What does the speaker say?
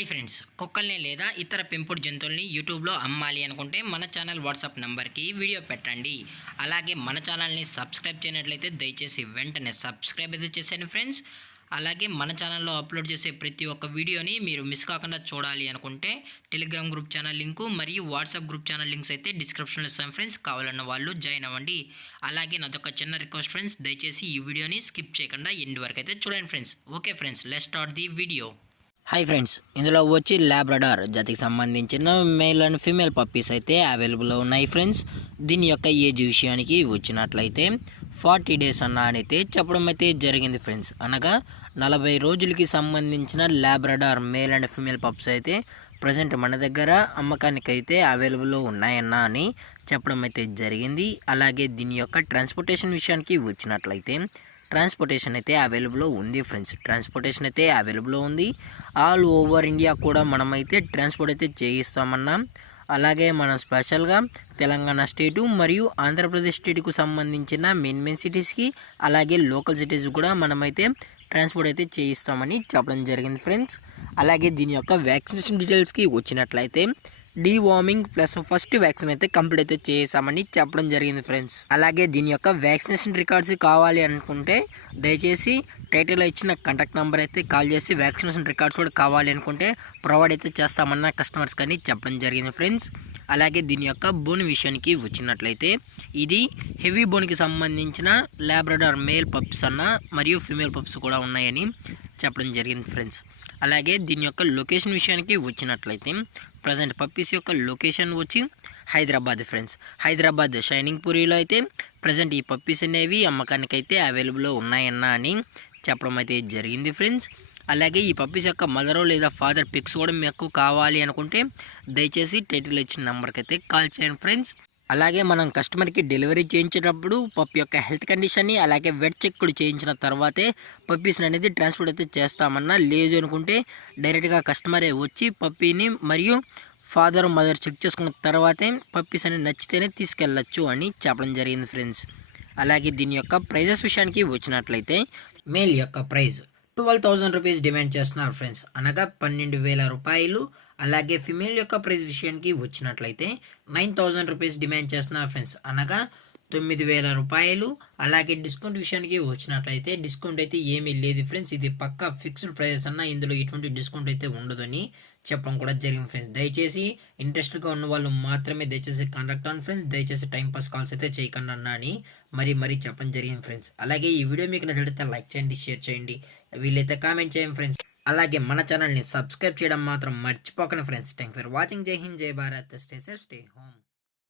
Hi friends, కుక్కల్ని లేదా ఇతర పెంపుడు జంతువుల్ని యూట్యూబ్లో అమ్మాలి అనుకుంటే మన ఛానల్ వాట్సాప్ నెంబర్కి వీడియో పెట్టండి. అలాగే మన ఛానల్ని సబ్స్క్రైబ్ చేయనట్లయితే దయచేసి వెంటనే సబ్స్క్రైబ్ అయితే చేసేయండి ఫ్రెండ్స్. అలాగే మన ఛానల్లో అప్లోడ్ చేసే ప్రతి ఒక్క వీడియోని మీరు మిస్ కాకుండా చూడాలి అనుకుంటే టెలిగ్రామ్ గ్రూప్ ఛానల్ లింకు మరియు వాట్సాప్ గ్రూప్ ఛానల్ లింక్స్ అయితే డిస్క్రిప్షన్లో ఇస్తాను ఫ్రెండ్స్. కావాలన్న వాళ్ళు జాయిన్ అవ్వండి. అలాగే నాదొక చిన్న రిక్వెస్ట్ ఫ్రెండ్స్, దయచేసి ఈ వీడియోని స్కిప్ చేయకుండా ఎండ్ వరకు అయితే చూడండి friends. Okay friends, let's start the video. Hi friends, ఇందులో వచ్చి లాబ్రడార్ జాతికి సంబంధించిన మేల్ అండ్ ఫీమేల్ పప్పీస్ అయితే అవైలబుల్లో ఉన్నాయి ఫ్రెండ్స్. దీని యొక్క ఏజ్ విషయానికి వచ్చినట్లయితే 40 డేస్ అయితే చెప్పడం అయితే జరిగింది ఫ్రెండ్స్. అనగా 40 రోజులకి సంబంధించిన Labrador male and female pups అయితే ప్రజెంట్ మన దగ్గర అమ్మకానికి అయితే అవైలబుల్లో ఉన్నాయన్నా అని చెప్పడం అయితే జరిగింది. అలాగే దీని యొక్క ట్రాన్స్పోర్టేషన్ విషయానికి వచ్చినట్లయితే ట్రాన్స్పోర్టేషన్ అయితే అవైలబుల్లో ఉంది ఫ్రెండ్స్. ట్రాన్స్పోర్టేషన్ అయితే అవైలబుల్లో ఉంది. ఆల్ ఓవర్ ఇండియా కూడా మనమైతే ట్రాన్స్పోర్ట్ అయితే చేయిస్తామన్నాం. అలాగే మనం స్పెషల్గా తెలంగాణ స్టేటు మరియు ఆంధ్రప్రదేశ్ స్టేట్కు సంబంధించిన మెయిన్ సిటీస్కి అలాగే లోకల్ సిటీస్ కూడా మనమైతే ట్రాన్స్పోర్ట్ అయితే చేయిస్తామని చెప్పడం జరిగింది ఫ్రెండ్స్. అలాగే దీని యొక్క వ్యాక్సినేషన్ డీటెయిల్స్కి వచ్చినట్లయితే డీవార్మింగ్ ప్లస్ ఫస్ట్ వ్యాక్సిన్ అయితే కంప్లీట్ అయితే చేసామని చెప్పడం జరిగింది ఫ్రెండ్స్. అలాగే దీని యొక్క వ్యాక్సినేషన్ రికార్డ్స్ కావాలి అనుకుంటే దయచేసి టైటిల్లో ఇచ్చిన కాంటాక్ట్ నెంబర్ అయితే కాల్ చేసి వ్యాక్సినేషన్ రికార్డ్స్ కూడా కావాలి అనుకుంటే ప్రొవైడ్ అయితే చేస్తామన్న కస్టమర్స్ కానీ చెప్పడం జరిగింది ఫ్రెండ్స్. అలాగే దీని యొక్క బోన్ విషయానికి వచ్చినట్లయితే ఇది హెవీ బోన్కి సంబంధించిన లాబ్రడార్ మేల్ పప్స్ అన్న మరియు ఫీమేల్ పప్స్ కూడా ఉన్నాయని చెప్పడం జరిగింది ఫ్రెండ్స్. అలాగే దీని యొక్క లొకేషన్ విషయానికి వచ్చినట్లయితే ప్రజెంట్ పప్పీస్ యొక్క లొకేషన్ వచ్చి హైదరాబాద్ ఫ్రెండ్స్. హైదరాబాద్ షైనింగ్ పూరిలో అయితే ప్రజెంట్ ఈ పప్పీస్ అనేవి అమ్మకానికి అయితే అవైలబుల్లో ఉన్నాయన్నా అని చెప్పడం అయితే జరిగింది ఫ్రెండ్స్. అలాగే ఈ పప్పీస్ యొక్క మదర్ లేదా ఫాదర్ పిక్స్ కూడా మీకు కావాలి అనుకుంటే దయచేసి టైటిల్ ఇచ్చిన నెంబర్కి అయితే కాల్ చేయండి ఫ్రెండ్స్. అలాగే మనం కస్టమర్కి డెలివరీ చేయించేటప్పుడు పప్పి యొక్క హెల్త్ కండిషన్ని అలాగే వెట్ చెక్ కూడా చేయించిన తర్వాతే పప్పీస్ని అనేది ట్రాన్స్పోర్ట్ అయితే చేస్తామన్నా. లేదు అనుకుంటే డైరెక్ట్గా కస్టమరే వచ్చి పప్పీని మరియు ఫాదర్ మదర్ చెక్ చేసుకున్న తర్వాతే పప్పీస్ అనేది నచ్చితేనే తీసుకెళ్ళచ్చు అని చెప్పడం జరిగింది ఫ్రెండ్స్. అలాగే దీని యొక్క ప్రైజెస్ విషయానికి వచ్చినట్లయితే మేల్ యొక్క ప్రైజ్ 12,000 రూపీస్ డిమాండ్ చేస్తున్నారు ఫ్రెండ్స్, అనగా 12,000 రూపాయలు. అలాగే ఫిమేల్ యొక్క ప్రైస్ విషయానికి వచ్చినట్లయితే 9,000 రూపీస్ డిమాండ్ చేస్తున్నారు ఫ్రెండ్స్, అనగా 9,000 రూపాయలు. అలాగే డిస్కౌంట్ విషయానికి వచ్చినట్లయితే డిస్కౌంట్ అయితే ఏమీ లేదు ఫ్రెండ్స్. ఇది పక్కా ఫిక్స్డ్ ప్రైజెస్ అన్న, ఇందులో ఎటువంటి డిస్కౌంట్ అయితే ఉండదని చెప్పడం కూడా జరిగింది ఫ్రెండ్స్. దయచేసి ఇంట్రెస్ట్గా ఉన్న వాళ్ళు మాత్రమే దయచేసి కాంటాక్ట్ అవ్వండి ఫ్రెండ్స్. దయచేసి టైంపాస్ కాల్స్ అయితే చేయకుండా అన్నా అని మరీ చెప్పడం జరిగింది ఫ్రెండ్స్. అలాగే ఈ వీడియో మీకు నచ్చితే లైక్ చేయండి, షేర్ చేయండి, వీలైతే కామెంట్ చేయండి ఫ్రెండ్స్. అలాగే మన ఛానల్ని సబ్స్క్రైబ్ చేయడం మాత్రం మర్చిపోకండి ఫ్రెండ్స్. Thank for watching. జై హింద్, జై Bharat, stay safe, stay home.